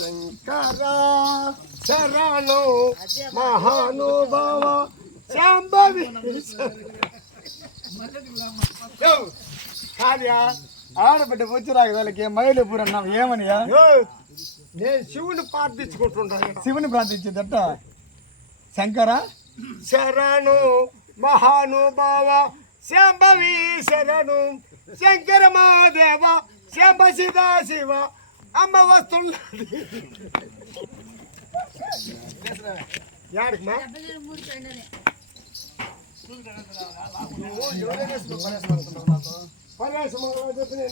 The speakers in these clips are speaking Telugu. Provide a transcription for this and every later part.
శంకర శరణు మహానుభావ శాంభవి కార్య ఆడబిడ్డ వచ్చి రాక వాళ్ళకి మైలుపూర్ అన్నాం ఏమనియా నేను శివుని ప్రార్థించుకుంటున్నాను శివుని ప్రార్థించేదట శంకర శరణు మహానుభావ శాంభవి శరణు శంకర మహాదేవ శాంబ సీతా శివ అమ్మ వస్తున్నది యాడికమ్మా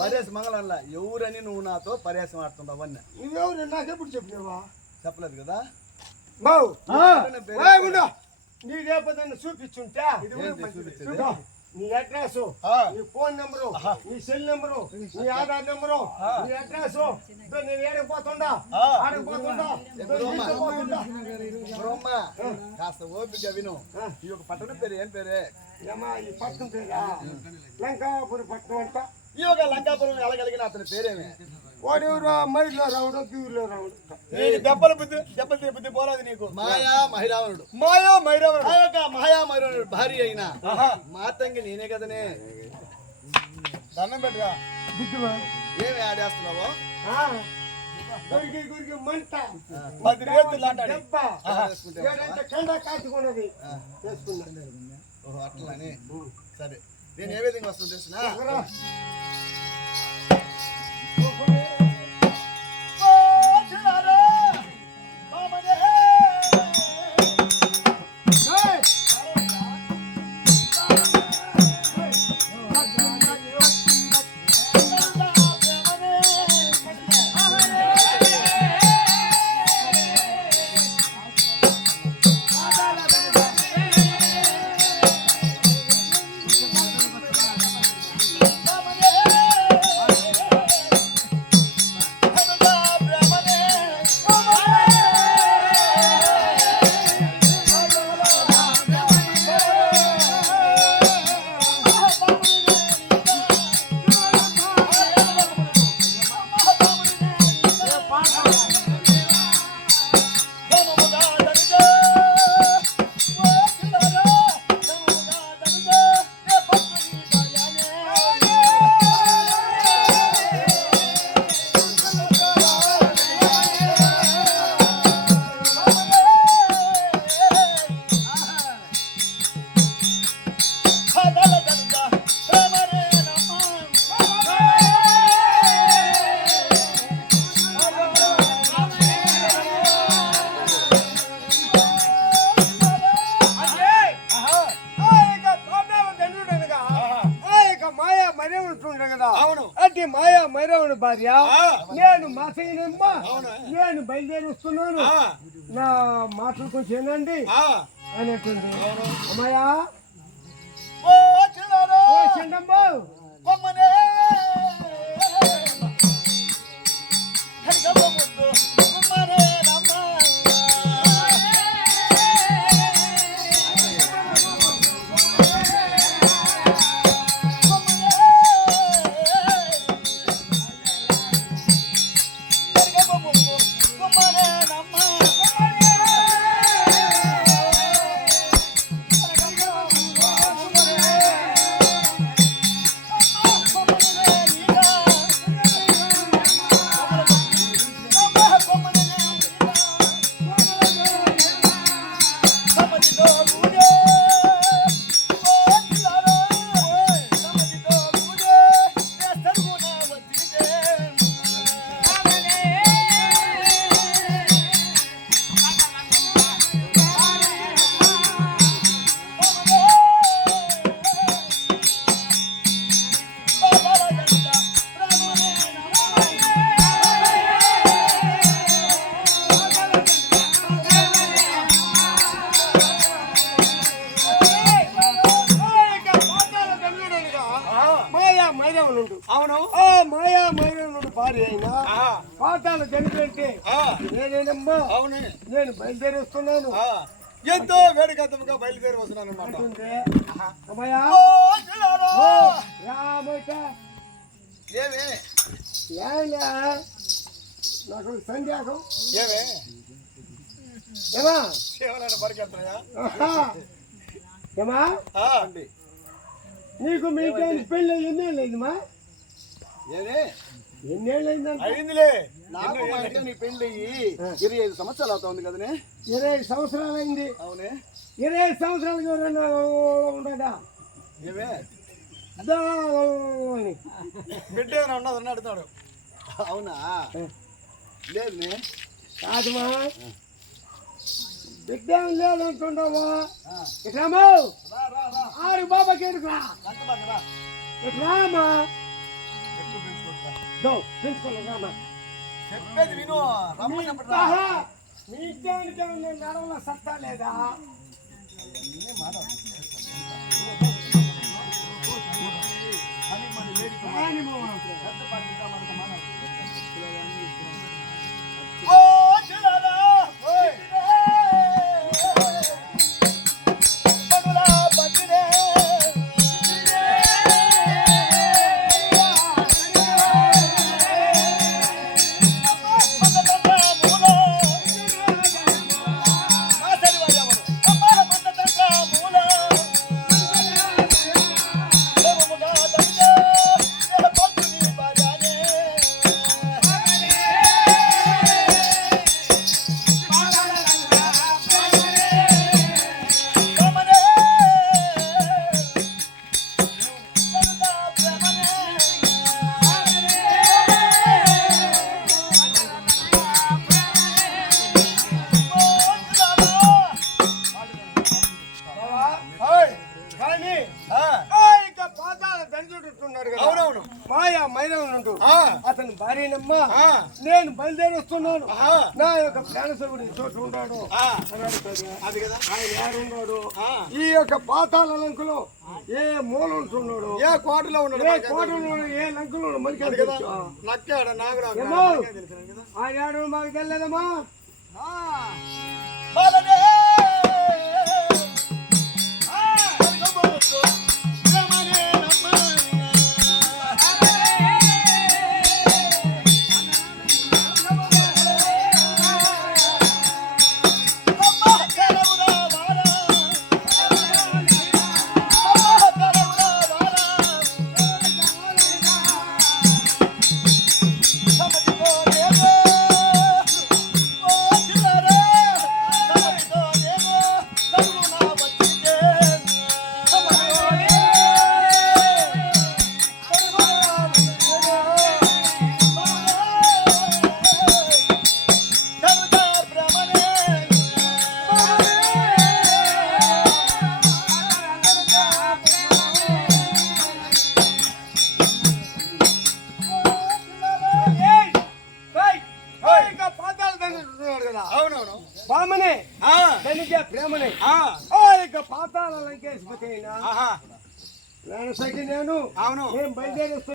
పర్యాసం మంగళ ఎవరని నువ్వు నాతో పర్యాసం ఆడుతున్నావు అవన్నీ నువ్వెవరు నాకెప్పుడు చెప్పినావా చెప్పలేదు కదా బావు నీ రేపదన్న చూపించుంటా నీ అడ్రస్ నీ ఫోన్ నెంబరు నీ సెల్ నెంబరు నీ ఆధార్ నెంబరు నీ అడ్రస్ నేను ఏడకపోతుండా ఆడకపోతుండా కాస్త ఓపిక విను ఈ యొక్క పట్టణం పేరు ఏం పేరే ఏమా ఈ పట్టణం పేరా లంకాపురం పట్టణం అంట ఈ యొక్క లంకాపురం ఎలాగలిగిన అతని పేరేమే వాడెవరు మైలో రావడం క్యూలో రావడం దెబ్బల బుద్ధి పోరాదు నీకు మాయా మైరావణుడు ఆ యొక్క మాయా మైరావణుడు భార్య అయినా మాతంగి నేనే కదనే దండం పెట్టుగా ఏమి ఆడేస్తున్నావు గురికి మంట 10 రేతులు దెబ్బ కండ కాచుకున్నది ఓహో అట్లని సరే నేను ఏ విధంగా వస్తుంది తెలిసిన మాయా మైరావణ భార్య నేను మాసయ్యనమ్మ నేను బయలుదేరి వస్తున్నాను నా మాటలు కొంచెం ఏనండి అనేటువంటి అమ్మాయా చెండమ్మ అవును మాయా మైరావణుడు భార్య అయినా పాతాల జనికంటే నేనేనమ్మా అవును నేను బయలుదేరి వస్తున్నాను ఎంతో వేడికతంగా బయలుదేరి వస్తున్నాను అమ్మయ్యా రామట ఏమే ఏంలా నాకు సంధ్యాకం ఏమే ఏమా ఏమన్నా పరిగెత్తాయా ఏమా నీకు మీకు పెళ్ళి ఎన్నేళ్ళైందమ్మా ఏమే ఎన్నేళ్ళైందంటే అయిందిలే నాకు నీ పెళ్ళి 25 సంవత్సరాలు అవుతుంది కదనే 20 సంవత్సరాలు అయింది అవునే 20 సంవత్సరాలకి ఎవరైనా ఉండదా ఏమే బిడ్డ ఏమైనా ఉన్నదని అడుగుతాడు అవునా లేదునే కాదుమా బిడ్డ లేదంటుండవా ఇట్లామా ఆరు బాబా కేరుకురా ఇట్లామా పెంచుకోలేమా చెప్పేది విను మీ ఇంటి నడవల సత్తా లేదా మాయా మైదానం అతని భార్యనమ్మా నేను బయలుదేరి వస్తున్నాను నా యొక్క ప్రాణసవుడు చోటు ఉన్నాడు ఆయన ఏడున్నాడు ఈ యొక్క పాతాల లంకలో ఏ మూల ఉంటున్నాడు ఏ కోటలో ఉన్నాడు ఏ కోటలో ఏ లంకలో మనకి ఆయన ఏడు మాకు తెలియదమ్మా బామనే దానికే ప్రేమనే పాతాల లంకేసిపోతే నేను బయలుదేరి